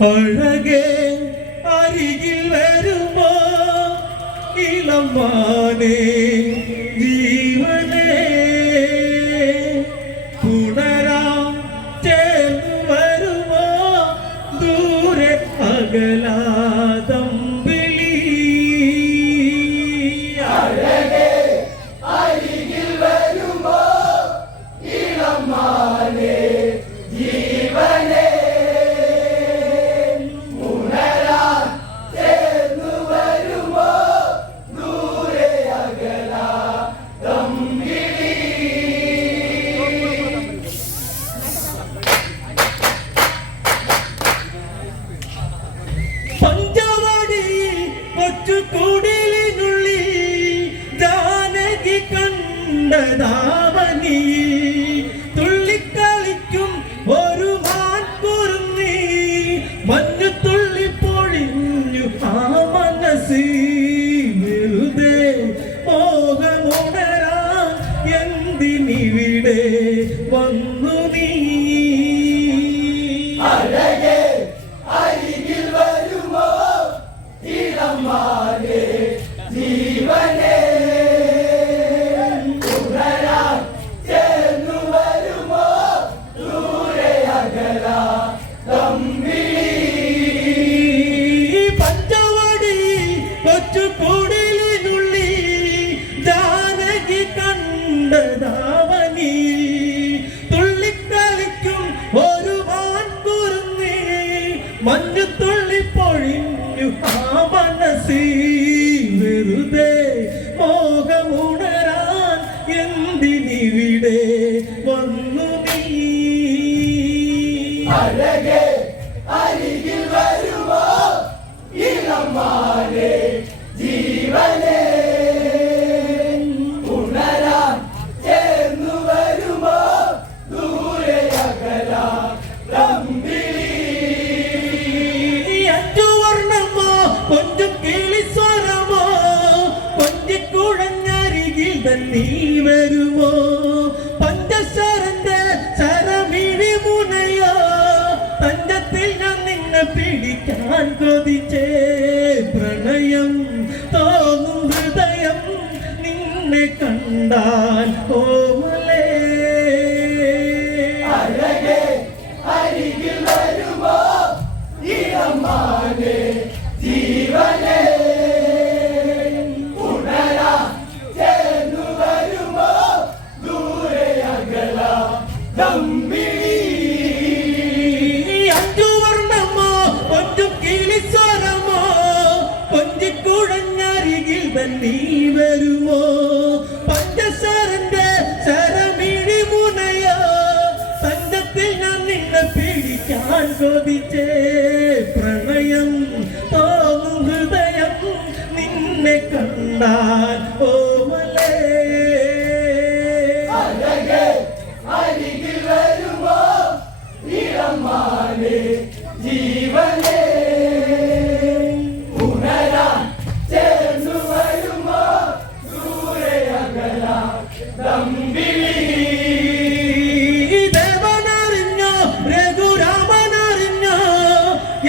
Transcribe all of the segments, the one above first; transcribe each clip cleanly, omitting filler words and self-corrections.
അഴകേ അരികിൽ വരുമോ ഇളമാനേ ജീവനേ പുണരാം ചേർന്നു വരുമോ ദൂരെ അകലാതം വിളി അഴകേ അരികിൽ വരുമോ ഇളമാനേ ജീവനേ പഞ്ചവടിയിൽ കൊച്ചുകുടിലിനുള്ളിൽ ജാനകി കണ്ടതാവനിയിൽ തുള്ളിക്കളിക്കും ഒരു മാൻകുരുന്നി മഞ്ഞു തുള്ളി പൊഴിഞ്ഞു ആ മനസ്സി വെറുതെ മോഹമുണരാൻ എന്തിനിവിടെ വന്നു നീ അഴകേ അരികിൽ വരുമോ ഇളമാനേ ജീവനേ ഉണരാൻ ചേർന്നു വരുമോ ദൂരെ അകലാതം വിളി പഞ്ചവടി കൊച്ചുകുടിലിനുള്ളിൽ ജാനകി കണ്ടതാവനി തുള്ളിക്കളിക്കും ഒരു മാൻകുരുന്നി മഞ്ഞു തുള്ളി പൊഴിഞ്ഞു ആ മനസ്സി വെറുതെ മോഹമുണരാൻ എന്തിനിവിടെ വന്നു നീ അഴകേ അരികിൽ വരുമോ ഇളമാനേ ജീവനേ ഉണരാൻ ചേർന്നു വരുമോ ദൂരെ അകലാതം വിളി അഞ്ചു വർണ്ണമോ കൊഞ്ചും കിളിസ്വരമോ കൊഞ്ചിക്കുഴഞ്ഞരികിൽ തന്നെ വരുമോ പഞ്ചശരന്റെ ശരമിഴി മുനയോ തഞ്ചത്തിൽ ഞാൻ നിന്നെ പിടിക്കാൻ കൊതിച്ചേ പ്രണയം തോന്നും ഹൃദയം നിന്നെ കണ്ടാൽ ഓമലേ അഴകേ അരികിൽ വരുമോ ഇളമാനേ ജീവനേ ഉണരാൻ ചേർന്നു വരുമോ ദൂരെ അകലാതം വിളി അഞ്ചു വർണ്ണമോ കൊഞ്ചും കിളിസ്വരമോ കൊഞ്ചിക്കുഴഞ്ഞരികിൽ തന്നെ വരുമോ പഞ്ചസാരന്റെ ശരമിഴി മുനയോ തഞ്ചത്തിൽ ഞാൻ നിന്നെ പിടിക്കാൻ കൊതിച്ചേ പ്രണയം തോന്നും ഹൃദയം നിന്നെ കണ്ടാൽ ഓമലേ അഴകേ അരികിൽ വരുമോ ഇളമാനേ ജീവനേ ഉണരാൻ ചേർന്നു വരുമോ ദൂരെ അകലാതം വിളി ദേവനറിഞ്ഞോ രഘുരാമനറിഞ്ഞോ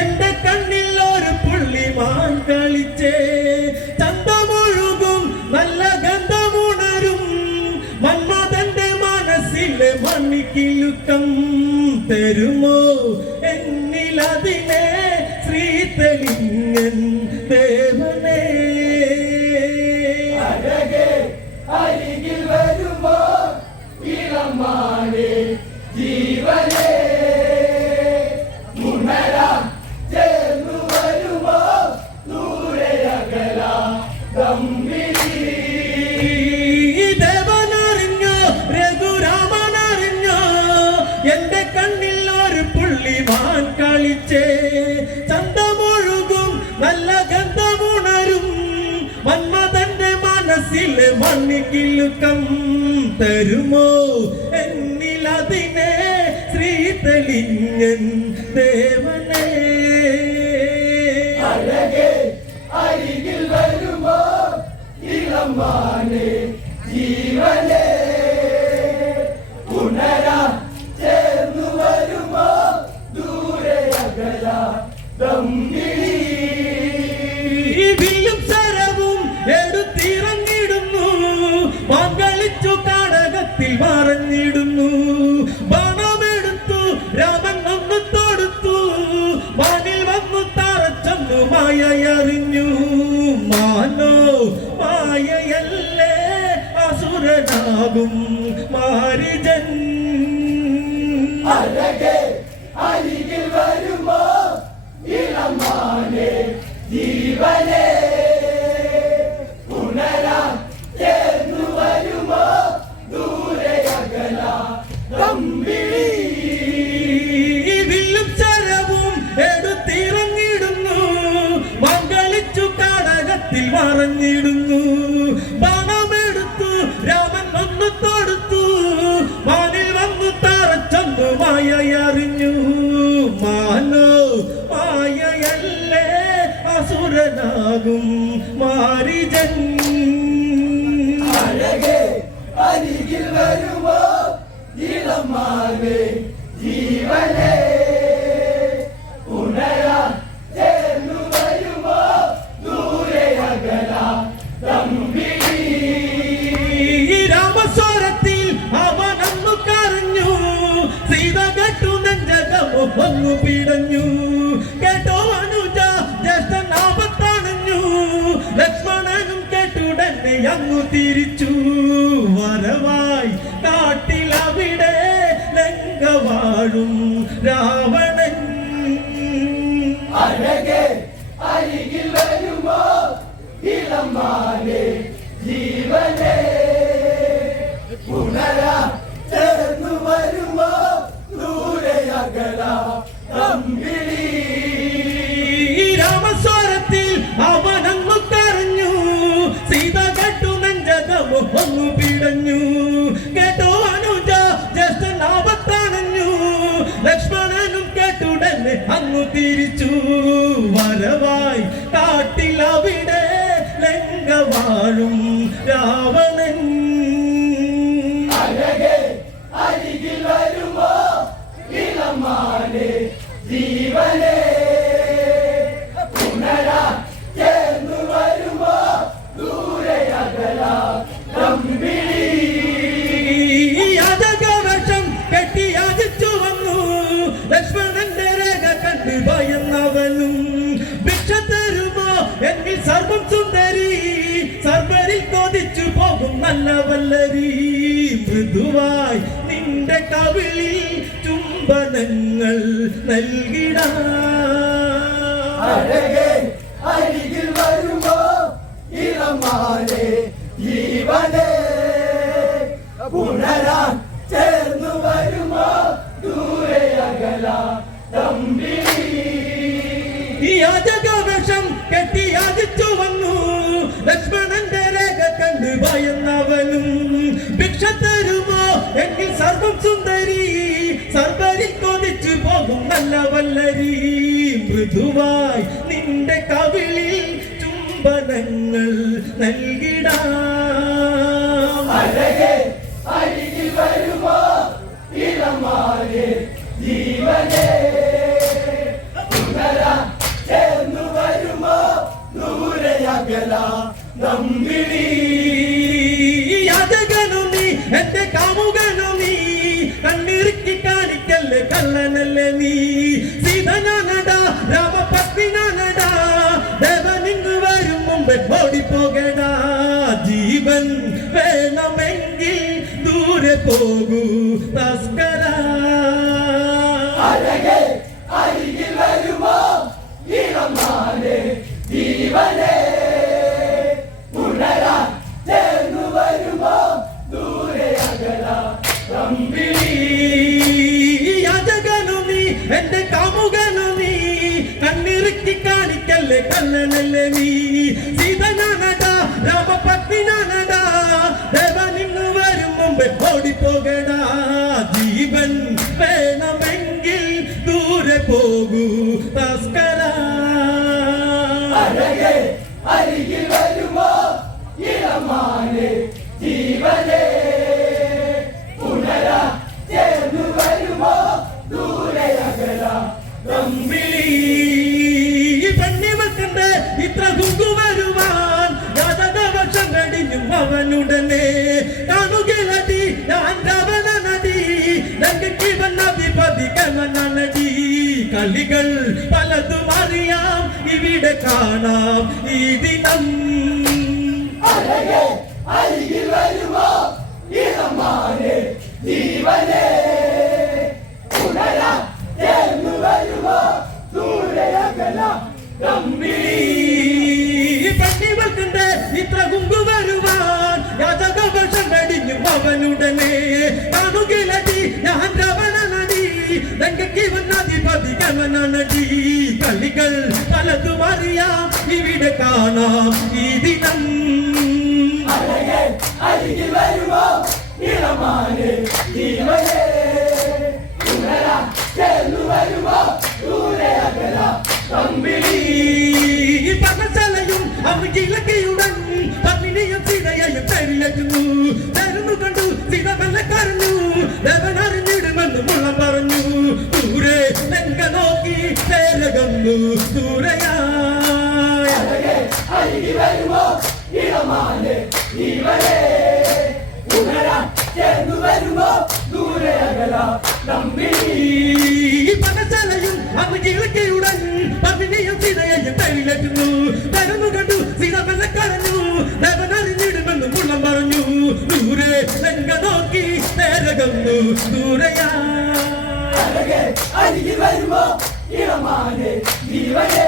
എന്റെ കണ്ണിൽ ഒരു പുള്ളിമാൻ കളിച്ചേ ചന്തമൊഴുകും നല്ല ഗന്ധമുണരും മന്മഥന്റെ മനസ്സിലെ മണിക്കിലുക്കം തരുമോ എന്നിലതിനെ ശ്രീതെളിങ്ങൻ ദേവനേ അഴകേ അരികിൽ വരുമോ ഇളമാനേ ജീവനേ ഉണരാൻ ചേർന്നു വരുമോ ദൂരെ അകലാതം വിളി ദേവനറിഞ്ഞോ രഘുരാമനറിഞ്ഞോ എന്റെ കണ്ണിൽ ഒരു പുള്ളിമാൻ കളിച്ചേ ചന്തമൊഴുകും നല്ല ഗന്ധമുണരും മന്മഥന്റെ മനസ്സിലെ മണ്ണിക്കിലുക്കം തരുമോ എന്നിലതിനെ ശ്രീതെളിങ്ങൻ ദേവനേ അഴകേ അരികിൽ വരുമോ ഇളമാനേ ജീവനേ ഉണരാൻ ചേർന്നു വരുമോ ദൂരെ അകലാ ദമ്മിളി വില്ലും ശരവും എടുത്തിറങ്ങിടുന്നു പങ്കളിച്ചു കാടകത്തിൽ മറഞ്ഞിടുന്നു ബാണമെടുത്തു രാമൻ ഒന്ന് തൊടുത്തു വാനിൽ വന്നു തറച്ചൊന്നു മായയറിഞ്ഞു മാനോ മായയല്ലേ അസുരനാകും മാരിജൻ അഴകേ അരികിൽ വരുമോ ഇളമാനെ ജീവനെ പുനരാൻ ചേർന്നു വരുമോ ദൂരെ അകല തമ്പിളി വില്ലും ശരവും എടുത്തിറങ്ങിടുന്നു മംഗളിച്ചു കാടകത്തിൽ മറഞ്ഞിടുന്നു ബാണമെടുത്തു രാമൻ ഒന്ന് തൊടുത്തു വാനിൽ വന്നു തറച്ചൊന്നു മായയറിഞ്ഞു മാനോ മായയല്ലേ അസുരനാകും മാരിജൻ അഴകേ അരികിൽ വരുമോ ഇളമാനെ ജീവനെ പുനരാൻ ചേർന്നു വരുമോ ദൂരെ അകല തമ്പിളി ഈ രാമസ്വരത്തിൽ അവനന്നു കരഞ്ഞു സീത കേട്ടു നെഞ്ചകമോ ഒന്നു പിടഞ്ഞു കേട്ടോ അനുജ ജ്യേഷ്ഠൻ ആപത്തണഞ്ഞു ലക്ഷ്മണനും കേട്ടുടനെ അങ്ങു തിരിച്ചു വരവായി കാട്ടിലവിടെ ലങ്കവാഴും രാവണൻ അഴകേ അരികിൽ വരുമോ ഇളമാനെ ജീവനെ പുനരാൻ ചേർന്നു വരുമോ ദൂരെ അകല തമ്പിളി ഈ രാമസ്വരത്തിൽ അവനങ്ങു കരഞ്ഞു സീത കേട്ടു നെഞ്ചകമോ ഒന്നു പിടഞ്ഞു കേട്ടോ അനുജ ജ്യേഷ്ഠൻ ആപത്തണഞ്ഞു ലക്ഷ്മണനും കേട്ടുടനെ അങ്ങു തിരിച്ചു വരവായി കാട്ടിലവിടെ ലങ്കവാഴും രാവണൻ അഴകേ അരികിൽ വരുമോ ഇളമാനെ ജീവനെ പുനരാൻ ചേർന്നു വരുമോ ദൂരെ അകല തമ്പിളി യാചകവേഷം കെട്ടി യാചിച്ചു വന്നു ലക്ഷ്മണന്റെ രേഖ കണ്ട് ഭയന്നവനും ഭിക്ഷ തരുമോ എന്നിൽ സർവം സുന്ദരി സർവരിൽ കൊതിച്ചു പോകും നല്ല വല്ലരി മൃദുവായി നിന്റെ കവിളിൽ ചുംബനങ്ങൾ നൽകിടാ അഴകേ അരികിൽ വരുമോ ഇളമാനെ ജീവനെ പുനരാൻ ചേർന്നു വരുമോ ദൂരെ അകല തമ്പിളി ഈ യാചകവേഷം കെട്ടി യാചിച്ചു വന്നു ലക്ഷ്മണന്റെ രേഖ കണ്ട് ഭയന്നവനും ഭിക്ഷ തരുമോ എങ്കിൽ സർവം സുന്ദരി സർവരിൽ കൊതിച്ചു പോകും നല്ല വല്ലരി മൃദുവായി നിന്റെ കവിളിൽ ചുംബനങ്ങൾ നൽകിടാം അഴകേ അരികിൽ വരുമോ ഇളമാനെ ജീവനെ പുനരാൻ ചേർന്നു വരുമോ ദൂരെ അകല തമ്പിളി യാചകനു നീ എന്റെ കാമുകനു നീ കണ്ണിറുക്കി കാണിക്കല്ലേ കള്ളനല്ലേ നീ സീത ഞാനടാ രാമപത്നി ഞാനടാ ദേവനിങ്ങു വരും മുമ്പേ ഓടിപ്പോകടാ ജീവൻ വേണമെങ്കിൽ ദൂരെ പോകൂ തസ്കര അഴകേ അരികിൽ വരുമോ ഇളമാനെ ജീവനെ പുനരാൻ ചേർന്നു വരുമോ ദൂരെ അകല തമ്പിളി യാചകനു നീ എന്റെ കാമുകനു നീ കണ്ണിറുക്കി കാണിക്കല്ലേ കള്ളനല്ലേ നീ സീത ഞാനടാ രാമപത്നി ഞാനടാ ദേവനിങ്ങു വരും മുമ്പേ ഓടിപ്പോകടാ ജീവൻ വേണമെങ്കിൽ ദൂരെ പോകൂ തസ്കര അഴകേ അരികിൽ വരുമോ ഇളമാനെ ജീവനെ പുനരാൻ ചേർന്നു വരുമോ ദൂരെ അകല തമ്പിളി കാണുകിലടി ഞാൻ രാവണനടി ലങ്കയ്ക്ക് വന്നധിപതി കമനനടി കളികൾ പലതും അറിയാം ഇവിടെ കാണാം ഈ ദിനം അഴകേ അരികിൽ വരുമോ ഇളമാനെ ജീവനെ ഉണരാൻ ചേർന്നു വരുമോ ദൂരെ അകലാം തമ്മിൽ പട്ടിവൾക്കുണ്ട് ഇത്ര കുങ്കു വരുവാൻ യാചകവശം കടിഞ്ഞു അവനുടനെ കാണുകിലടി ഞാൻ രവണനടി ലങ്കയ്ക്ക് വന്നധിപതി കമനനടി കളികൾ പലതും അറിയാം ഇവിടെ കാണാം ഈ ദിനം അഴകേ അരികിൽ വരുമോ ഇളമാനെ ജീവനെ ഉണരാൻ ചേർന്നു വരുമോ ദൂരെ അകലാം തമ്മിൽ പകച്ചലയും അവകിലക്കയുടൻ പത്നിയും സീതയെയും തെരിഞ്ഞു തരുന്നു കണ്ടു സീത മെല്ലെ കരഞ്ഞു ദേവൻ അറിഞ്ഞിടുമെന്ന് മുള്ള പറഞ്ഞു ദൂരെ ലങ്ക നോക്കി തേരകന്നു ദൂരയായ അഴകേ അരികിൽ വരുമോ ഇളമാനെ ജീവനെ ഉണരാൻ ചേർന്നു വരുമോ ദൂരെ അകലാം തമ്മിൽ പകച്ചലയും അവകിലക്കയുടൻ പത്നിയും സീതയെയും തെരിഞ്ഞു തരുന്നു കണ്ടു സീത മെല്ലെ കരഞ്ഞു ദേവൻ അറിഞ്ഞിടുമെന്ന് മുള്ള പറഞ്ഞു ദൂരെ ലങ്ക നോക്കി തേരകന്നു ദൂരയായ അഴകേ അരികിൽ വരുമോ ഇളമാനെ ജീവനെ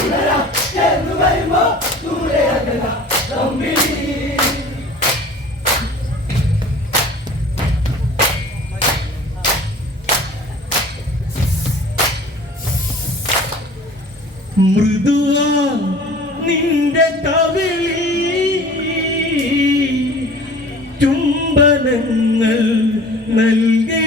ഉണരാൻ ചേർന്നു വരുമോ ദൂരെ അകലാം തമ്മിൽ മൃദുവാ നിന്റെ കവിളിൽ ചുംബനങ്ങൾ നൽകി